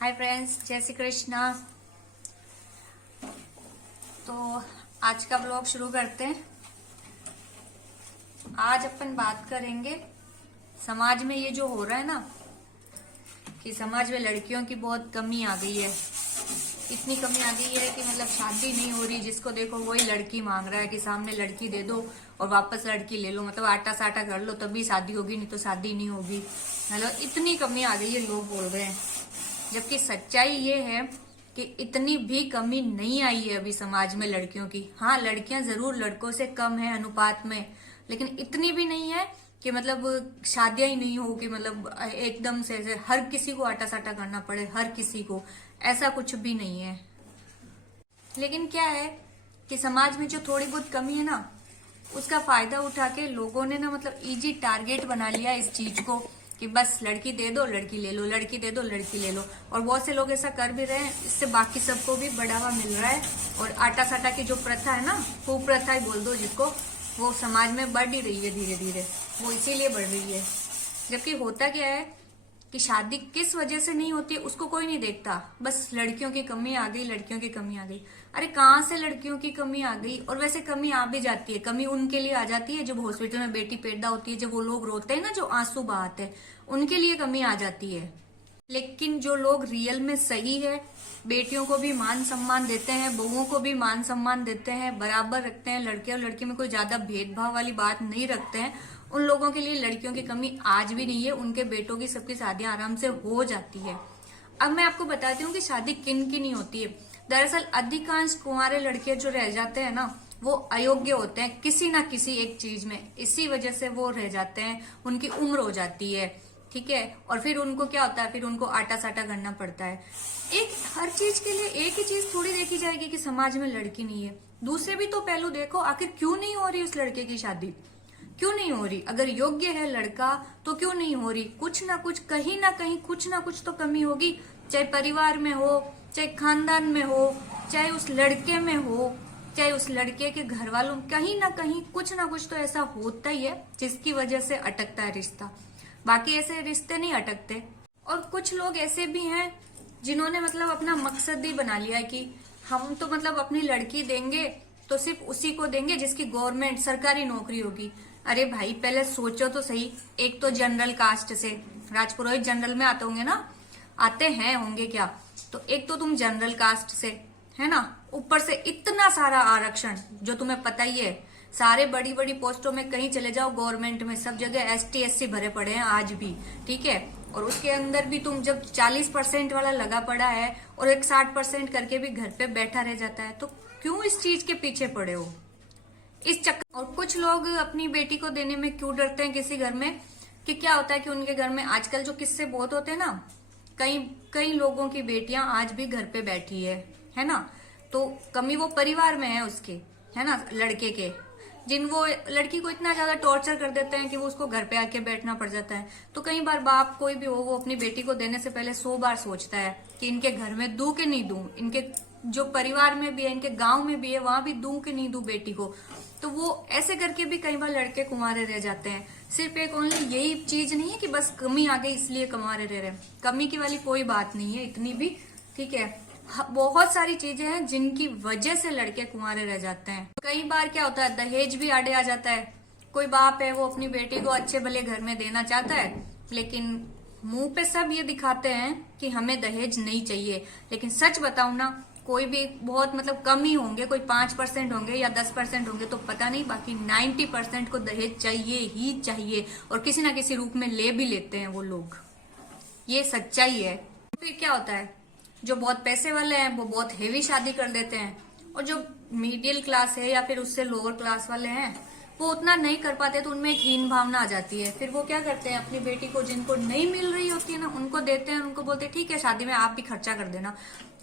Hi friends, जय श्री कृष्णा। तो आज का ब्लॉग शुरू करते हैं। आज अपन बात करेंगे समाज में ये जो हो रहा है ना, कि समाज में लड़कियों की बहुत कमी आ गई है। इतनी कमी आ गई है कि मतलब शादी नहीं हो रही, जिसको देखो वही लड़की मांग रहा है कि सामने लड़की दे दो और वापस लड़की ले लो, मतलब आटा साटा कर लो तभी शादी होगी, नहीं तो शादी नहीं होगी। मतलब इतनी कमी आ गई है, लोग बोल रहे हैं। जबकि सच्चाई ये है कि इतनी भी कमी नहीं आई है अभी समाज में लड़कियों की। हाँ, लड़कियां जरूर लड़कों से कम है अनुपात में, लेकिन इतनी भी नहीं है कि मतलब शादियां ही नहीं होगी, मतलब एकदम से हर किसी को आटा साटा करना पड़े, हर किसी को, ऐसा कुछ भी नहीं है। लेकिन क्या है कि समाज में जो थोड़ी बहुत कमी है ना, उसका फायदा उठा के लोगों ने ना मतलब इजी टारगेट बना लिया इस चीज को कि बस लड़की दे दो लड़की ले लो, लड़की दे दो लड़की ले लो। और बहुत से लोग ऐसा कर भी रहे हैं, इससे बाकी सबको भी बढ़ावा मिल रहा है। और आटा साटा की जो प्रथा है ना, कुप्रथा ही बोल दो जिसको, वो समाज में बढ़ ही रही है धीरे धीरे, वो इसीलिए बढ़ रही है। जबकि होता क्या है कि शादी किस वजह से नहीं होती है उसको कोई नहीं देखता, बस लड़कियों की कमी आ गई, लड़कियों की कमी आ गई। अरे कहाँ से लड़कियों की कमी आ गई? और वैसे कमी आ भी जाती है, कमी उनके लिए आ जाती है जब हॉस्पिटल में बेटी पैदा होती है, जब वो लोग रोते हैं ना, जो आंसू बहाते हैं, उनके लिए कमी आ जाती है। लेकिन जो लोग रियल में सही है, बेटियों को भी मान सम्मान देते हैं, बहुओं को भी मान सम्मान देते हैं, बराबर रखते हैं, लड़के और लड़की में कोई ज्यादा भेदभाव वाली बात नहीं रखते हैं, उन लोगों के लिए लड़कियों की कमी आज भी नहीं है। उनके बेटों की सबकी शादियां आराम से हो जाती है। अब मैं आपको बताती हूँ कि शादी किन की नहीं होती है। दरअसल अधिकांश कुंवारे लड़के जो रह जाते हैं ना, वो अयोग्य होते हैं किसी ना किसी एक चीज में, इसी वजह से वो रह जाते हैं। उनकी उम्र हो जाती है, ठीक है, और फिर उनको क्या होता है, फिर उनको आटा साटा करना पड़ता है। एक हर चीज के लिए एक ही चीज थोड़ी देखी जाएगी कि समाज में लड़की नहीं है। दूसरे भी तो पहलू देखो, आखिर क्यों नहीं हो रही उस लड़के की शादी, क्यों नहीं हो रही? अगर योग्य है लड़का तो क्यों नहीं हो रही? कुछ ना कुछ, कहीं ना कहीं कुछ ना कुछ तो कमी होगी, चाहे परिवार में हो, चाहे खानदान में हो, चाहे उस लड़के में हो, चाहे उस लड़के के घर वालों, कहीं ना कहीं कुछ ना कुछ तो ऐसा होता ही है जिसकी वजह से अटकता है रिश्ता। बाकी ऐसे रिश्ते नहीं अटकते। और कुछ लोग ऐसे भी हैं जिन्होंने मतलब अपना मकसद ही बना लिया है कि हम तो मतलब अपनी लड़की देंगे तो सिर्फ उसी को देंगे जिसकी गवर्नमेंट सरकारी नौकरी होगी। अरे भाई, पहले सोचो तो सही। एक तो जनरल कास्ट से, राजपुरोहित जनरल में आते होंगे ना, आते हैं होंगे क्या, तो एक तो तुम जनरल कास्ट से है ना, ऊपर से इतना सारा आरक्षण जो तुम्हें पता ही है। सारे बड़ी बड़ी पोस्टों में कहीं चले जाओ, गवर्नमेंट में सब जगह ST SC भरे पड़े हैं आज भी, ठीक है। और उसके अंदर भी तुम जब 40% वाला लगा पड़ा है और एक 60% करके भी घर पे बैठा रह जाता है, तो क्यों इस चीज के पीछे पड़े हो, इस चक्कर। और कुछ लोग अपनी बेटी को देने में क्यों डरते हैं किसी घर में, कि क्या होता है कि उनके घर में आजकल जो किस्से बहुत होते हैं ना, कई कई लोगों की बेटियां आज भी घर पे बैठी है ना, तो कमी वो परिवार में है उसके, है ना, लड़के के, जिन वो लड़की को इतना ज्यादा टॉर्चर कर देते हैं कि वो उसको घर पे आके बैठना पड़ जाता है। तो कई बार बाप कोई भी हो, वो अपनी बेटी को देने से पहले 100 बार सोचता है कि इनके घर में दूं कि नहीं दूं, इनके जो परिवार में भी है, इनके गांव में भी है, वहां भी दूं कि नहीं दूं बेटी को। तो वो ऐसे करके भी कई बार लड़के कुंवारे रह जाते हैं। सिर्फ एक ओनली यही चीज नहीं है कि बस कमी आ गई इसलिए कुंवारे रह रहे हैं, कमी की वाली कोई बात नहीं है इतनी भी, ठीक है। बहुत सारी चीजें हैं जिनकी वजह से लड़के कुंवारे रह जाते हैं। कई बार क्या होता है, दहेज भी आड़े आ जाता है। कोई बाप है, वो अपनी बेटी को अच्छे भले घर में देना चाहता है, लेकिन मुंह पे सब ये दिखाते हैं कि हमें दहेज नहीं चाहिए। लेकिन सच बताऊं ना, कोई भी बहुत मतलब कम ही होंगे, कोई 5% होंगे या 10% होंगे तो पता नहीं, बाकी 90% को दहेज चाहिए ही चाहिए, और किसी ना किसी रूप में ले भी लेते हैं वो लोग। ये सच्चाई है। फिर क्या होता है, जो बहुत पैसे वाले हैं वो बहुत हेवी शादी कर देते हैं, और जो मिडिल क्लास है या फिर उससे लोअर क्लास वाले हैं वो उतना नहीं कर पाते, तो उनमें एक हीन भावना आ जाती है। फिर वो क्या करते हैं, अपनी बेटी को जिनको नहीं मिल रही होती है ना, उनको देते हैं, उनको बोलते हैं ठीक है शादी में आप भी खर्चा कर देना।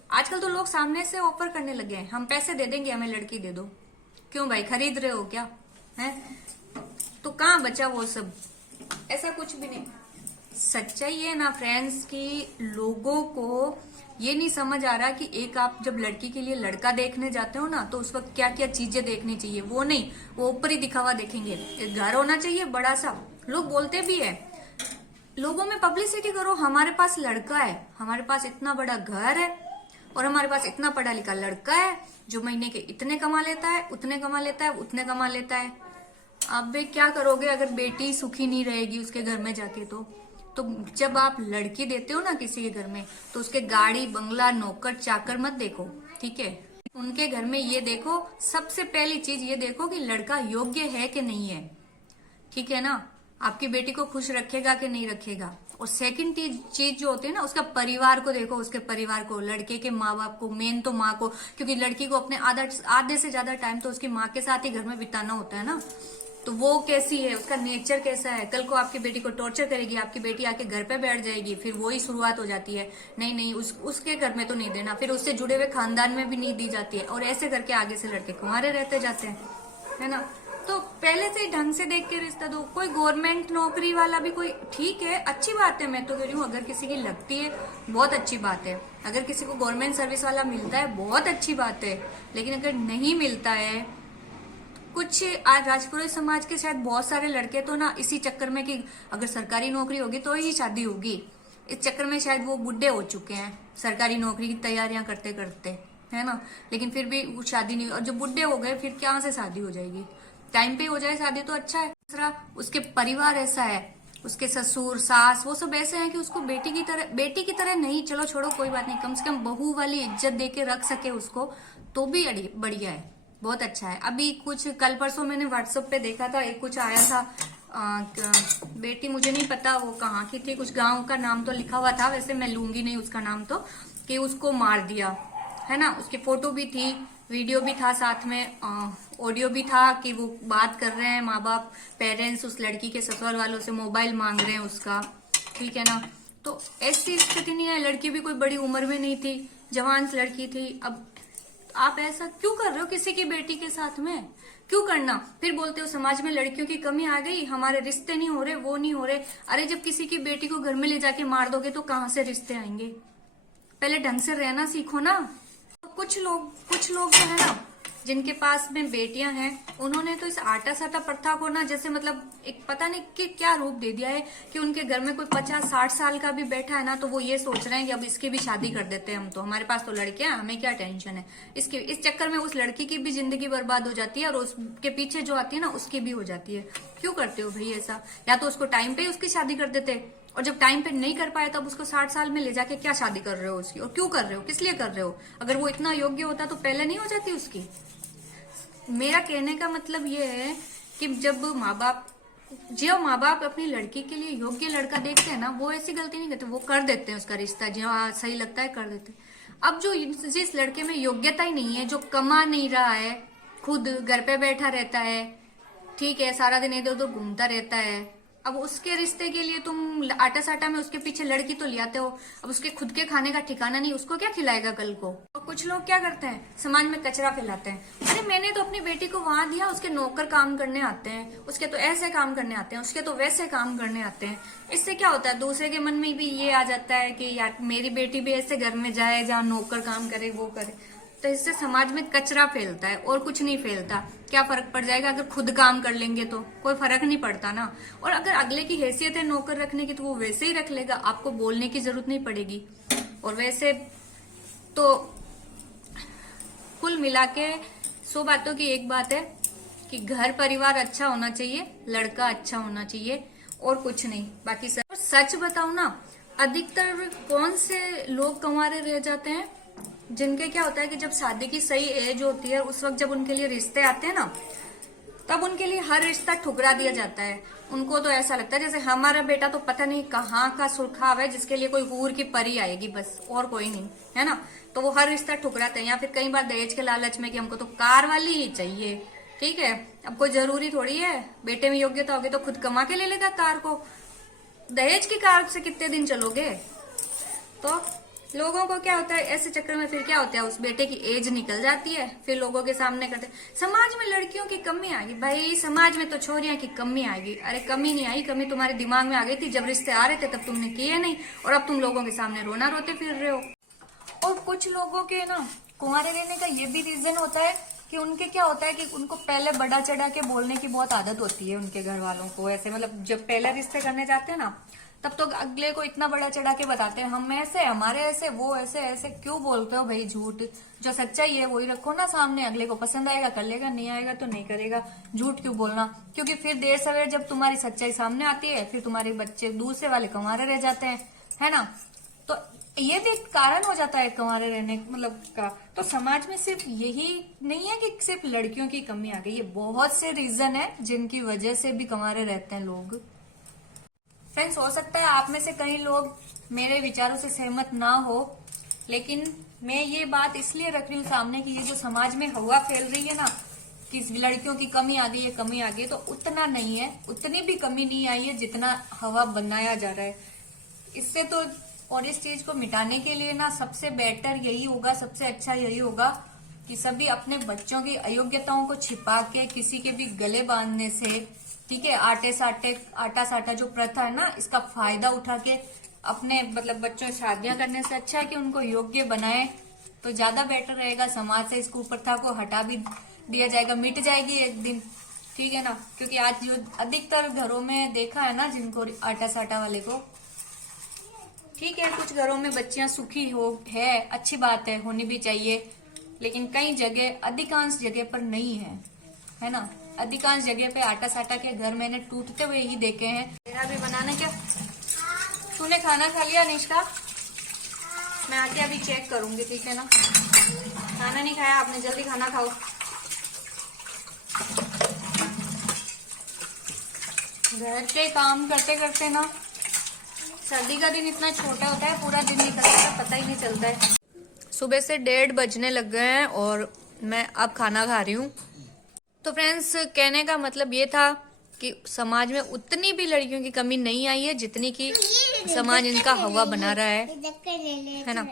आजकल तो लोग सामने से ऑफर करने लगे हैं, हम पैसे दे देंगे, हमें लड़की दे दो। क्यों भाई, खरीद रहे हो क्या है? तो कहाँ बचा वो सब, ऐसा कुछ भी नहीं। सच्चाई है ना फ्रेंड्स कि लोगों को ये नहीं समझ आ रहा कि एक आप जब लड़की के लिए लड़का देखने जाते हो ना, तो उस वक्त क्या क्या चीजें देखनी चाहिए। वो नहीं, वो ऊपर ही दिखावा देखेंगे, एक घर होना चाहिए बड़ा सा, लोग बोलते भी है, लोगों में पब्लिसिटी करो, हमारे पास लड़का है, हमारे पास इतना बड़ा घर है और हमारे पास इतना पढ़ा लिखा लड़का है जो महीने के इतने कमा लेता है, उतने कमा लेता है, उतने कमा लेता है। अब वे क्या करोगे अगर बेटी सुखी नहीं रहेगी उसके घर में जाके? तो जब आप लड़की देते हो ना किसी के घर में, तो उसके गाड़ी बंगला नौकर चाकर मत देखो, ठीक है? उनके घर में ये देखो, सबसे पहली चीज ये देखो कि लड़का योग्य है कि नहीं है, ठीक है ना? आपकी बेटी को खुश रखेगा कि नहीं रखेगा। और सेकंड चीज जो होती है ना, उसका परिवार को देखो, उसके परिवार को, लड़के के माँ बाप को, मेन तो माँ को, क्योंकि लड़की को अपने आधे से ज्यादा टाइम तो उसकी माँ के साथ ही घर में बिताना होता है ना। तो वो कैसी है, उसका नेचर कैसा है, कल को आपकी बेटी को टॉर्चर करेगी, आपकी बेटी आके घर पे बैठ जाएगी, फिर वही शुरुआत हो जाती है, नहीं नहीं उसके घर में तो नहीं देना, फिर उससे जुड़े हुए खानदान में भी नहीं दी जाती है, और ऐसे करके आगे से लड़के कुंवारे रहते जाते हैं, है ना? तो पहले से ही ढंग से देख के रिश्ता दो। कोई गवर्नमेंट नौकरी वाला भी कोई, ठीक है, अच्छी बात है, मैं तो कह रही हूँ अगर किसी की लगती है बहुत अच्छी बात है, अगर किसी को गवर्नमेंट सर्विस वाला मिलता है बहुत अच्छी बात है, लेकिन अगर नहीं मिलता है, कुछ आज राजपुरोहित समाज के शायद बहुत सारे लड़के तो ना इसी चक्कर में कि अगर सरकारी नौकरी होगी तो ही शादी होगी, इस चक्कर में शायद वो बुढ़े हो चुके हैं सरकारी नौकरी की तैयारियां करते करते, है ना? लेकिन फिर भी वो शादी नहीं, और जो बुढ़े हो गए फिर क्या से शादी हो जाएगी? टाइम पे हो जाए शादी तो अच्छा है। दूसरा, उसके परिवार ऐसा है, उसके ससुर सास वो सब ऐसे हैं कि उसको बेटी की तरह नहीं, चलो छोड़ो कोई बात नहीं, कम से कम बहू वाली इज्जत दे के रख सके उसको, तो भी बढ़िया है, बहुत अच्छा है। अभी कुछ कल परसों मैंने व्हाट्सएप पे देखा था, एक कुछ आया था, बेटी मुझे नहीं पता वो कहाँ की थी, कुछ गांव का नाम तो लिखा हुआ था, वैसे मैं लूंगी नहीं उसका नाम, तो कि उसको मार दिया, है ना? उसकी फोटो भी थी, वीडियो भी था, साथ में ऑडियो भी था कि वो बात कर रहे हैं, माँ बाप पेरेंट्स उस लड़की के ससुराल वालों से मोबाइल मांग रहे हैं उसका, ठीक है ना? तो ऐसी स्थिति नहीं है, लड़की भी कोई बड़ी उम्र में नहीं थी, जवान लड़की थी। अब आप ऐसा क्यों कर रहे हो किसी की बेटी के साथ में? क्यों करना? फिर बोलते हो समाज में लड़कियों की कमी आ गई, हमारे रिश्ते नहीं हो रहे, वो नहीं हो रहे। अरे जब किसी की बेटी को घर में ले जाके मार दोगे तो कहाँ से रिश्ते आएंगे? पहले ढंग से रहना सीखो ना। कुछ लोग जो है ना, जिनके पास में बेटियां हैं, उन्होंने तो इस आटा साटा प्रथा को ना, जैसे मतलब एक पता नहीं कि क्या रूप दे दिया है कि उनके घर में कोई 50-60 साल का भी बैठा है ना, तो वो ये सोच रहे हैं कि अब इसकी भी शादी कर देते हैं हम, तो हमारे पास तो लड़के हैं, हमें क्या टेंशन है। इस चक्कर में उस लड़की की भी जिंदगी बर्बाद हो जाती है और उसके पीछे जो आती है ना उसकी भी हो जाती है। क्यों करते हो भाई ऐसा? या तो उसको टाइम पे उसकी शादी कर देते, और जब टाइम पे नहीं कर पाए तब उसको 60 साल में ले जाके क्या शादी कर रहे हो उसकी, और क्यों कर रहे हो, किस लिए कर रहे हो? अगर वो इतना योग्य होता तो पहले नहीं हो जाती उसकी। मेरा कहने का मतलब ये है कि जब माँ बाप अपनी लड़की के लिए योग्य लड़का देखते हैं ना, वो ऐसी गलती नहीं करते, वो कर देते हैं उसका रिश्ता, जो सही लगता है कर देते हैं। अब जो जिस लड़के में योग्यता ही नहीं है, जो कमा नहीं रहा है, खुद घर पे बैठा रहता है, ठीक है, सारा दिन इधर उधर घूमता रहता है, अब उसके रिश्ते के लिए तुम आटा साटा में उसके पीछे लड़की तो ले आते हो, अब उसके खुद के खाने का ठिकाना नहीं, उसको क्या खिलाएगा कल को? और कुछ लोग क्या करते हैं, समाज में कचरा फैलाते हैं। अरे मैंने तो अपनी बेटी को वहां दिया, उसके नौकर काम करने आते हैं, उसके तो ऐसे काम करने आते हैं, उसके तो वैसे काम करने आते हैं। इससे क्या होता है, दूसरे के मन में भी ये आ जाता है कि यार मेरी बेटी भी ऐसे घर में जाए जहाँ नौकर काम करे, वो करे। तो इससे समाज में कचरा फैलता है और कुछ नहीं फैलता। क्या फर्क पड़ जाएगा अगर खुद काम कर लेंगे? तो कोई फर्क नहीं पड़ता ना। और अगर अगले की हैसियत है नौकर रखने की तो वो वैसे ही रख लेगा, आपको बोलने की जरूरत नहीं पड़ेगी। और वैसे तो कुल मिला के 100 बातों की एक बात है कि घर परिवार अच्छा होना चाहिए, लड़का अच्छा होना चाहिए, और कुछ नहीं। बाकी सच बताऊं ना, अधिकतर कौन से लोग कंवारे रह जाते हैं, जिनके क्या होता है कि जब शादी की सही एज होती है, उस वक्त जब उनके लिए रिश्ते आते हैं ना, तब उनके लिए हर रिश्ता ठुकरा दिया जाता है। उनको तो ऐसा लगता है जैसे हमारा बेटा तो पता नहीं कहाँ का सुरखाव है, जिसके लिए कोई हूर की परी आएगी, बस और कोई नहीं, है ना? तो वो हर रिश्ता ठुकराते हैं, या फिर कई बार दहेज के लालच में कि हमको तो कार वाली ही चाहिए, ठीक है। अब कोई जरूरी थोड़ी है, बेटे में योग्यता होगी तो खुद कमा के ले लेगा कार को, दहेज की कार से कितने दिन चलोगे? तो लोगों को क्या होता है, ऐसे चक्कर में फिर क्या होता है, उस बेटे की एज निकल जाती है, फिर लोगों के सामने करते समाज में लड़कियों की कमी आ गई। भाई समाज में तो छोरियां की कमी आ गई। अरे कमी नहीं आई, कमी तुम्हारे दिमाग में आ गई थी, जब रिश्ते आ रहे थे तब तुमने किए नहीं, और अब तुम लोगों के सामने रोना रोते फिर रहे हो। और कुछ लोगों के ना कुंवारे रहने का ये भी रीजन होता है कि उनके क्या होता है कि उनको पहले बड़ा चढ़ा के बोलने की बहुत आदत होती है उनके घर वालों को। ऐसे मतलब जब पहले रिश्ते करने जाते हैं ना, तब तो अगले को इतना बड़ा चढ़ा के बताते हैं हम ऐसे, हमारे ऐसे, वो ऐसे ऐसे। क्यों बोलते हो भाई झूठ? जो सच्चाई है वही रखो ना सामने। अगले को पसंद आएगा कर लेगा, नहीं आएगा तो नहीं करेगा। झूठ क्यों बोलना? क्योंकि फिर देर सवेर जब तुम्हारी सच्चाई सामने आती है, फिर तुम्हारे बच्चे दूसरे वाले कंवारे रह जाते हैं, है ना? तो ये भी कारण हो जाता है कंवारे रहने मतलब का। तो समाज में सिर्फ यही नहीं है कि सिर्फ लड़कियों की कमी आ गई है, बहुत से रीजन है जिनकी वजह से भी कंवारे रहते हैं लोग। फ्रेंड्स, हो सकता है आप में से कई लोग मेरे विचारों से सहमत ना हो, लेकिन मैं ये बात इसलिए रख रही हूँ सामने कि ये जो समाज में हवा फैल रही है ना कि लड़कियों की कमी आ गई है, कमी आ गई है, तो उतना नहीं है, उतनी भी कमी नहीं आई है जितना हवा बनाया जा रहा है। इससे तो और इस चीज को मिटाने के लिए ना सबसे बेटर यही होगा, सबसे अच्छा यही होगा कि सभी अपने बच्चों की अयोग्यताओं को छिपा के किसी के भी गले बांधने से, ठीक है, आटा साटा जो प्रथा है ना, इसका फायदा उठा के अपने मतलब बच्चों से शादियां करने से अच्छा है कि उनको योग्य बनाए, तो ज्यादा बेटर रहेगा। समाज से इस कुप्रथा को हटा भी दिया जाएगा, मिट जाएगी एक दिन, ठीक है ना? क्योंकि आज जो अधिकतर घरों में देखा है ना, जिनको आटा साटा वाले को, ठीक है, कुछ घरों में बच्चियां सुखी है, अच्छी बात है, होनी भी चाहिए, लेकिन कई जगह, अधिकांश जगह पर नहीं है ना? अधिकांश जगह पे आटा साटा के घर मैंने टूटते हुए ही देखे हैं। मेरा भी बनाना क्या? तूने खाना खा लिया निष्ठा? मैं आके अभी चेक करूंगी, ठीक है ना? खाना नहीं खाया आपने, जल्दी खाना खाओ। घर के काम करते करते ना सर्दी का दिन इतना छोटा होता है, पूरा दिन निकलता है पता ही नहीं चलता है। सुबह से 1:30 बजने लग गए हैं और मैं अब खाना खा रही हूँ। तो फ्रेंड्स, कहने का मतलब ये था कि समाज में उतनी भी लड़कियों की कमी नहीं आई है जितनी की समाज इनका हवा बना रहा है ना?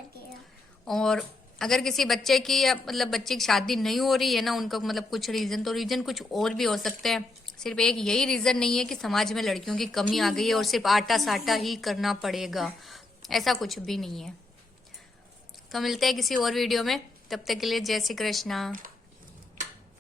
और अगर किसी बच्चे की या मतलब बच्चे की शादी नहीं हो रही है ना, उनका मतलब कुछ रीजन, तो रीजन कुछ और भी हो सकते हैं। सिर्फ एक यही रीजन नहीं है कि समाज में लड़कियों की कमी आ गई है और सिर्फ आटा साटा ही करना पड़ेगा, ऐसा कुछ भी नहीं है। तो मिलते हैं किसी और वीडियो में, तब तक के लिए जय श्री कृष्णा।